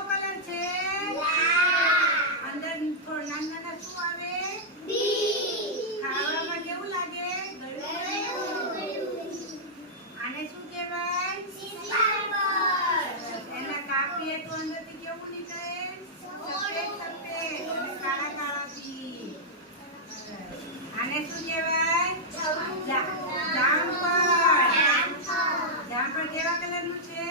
કેવો કલર છે? અંદર નાના નાના શું આવે? ખાવામાં કેવું લાગે? આને શું કહેવાય? એના કાપીએ તો અંદરથી કેવું નીકળે? સફેદ સફેદ અને કાળા કાળા થી. આને શું કહેવાય? જામફળ. જામફળ કેવા કલરનું છે?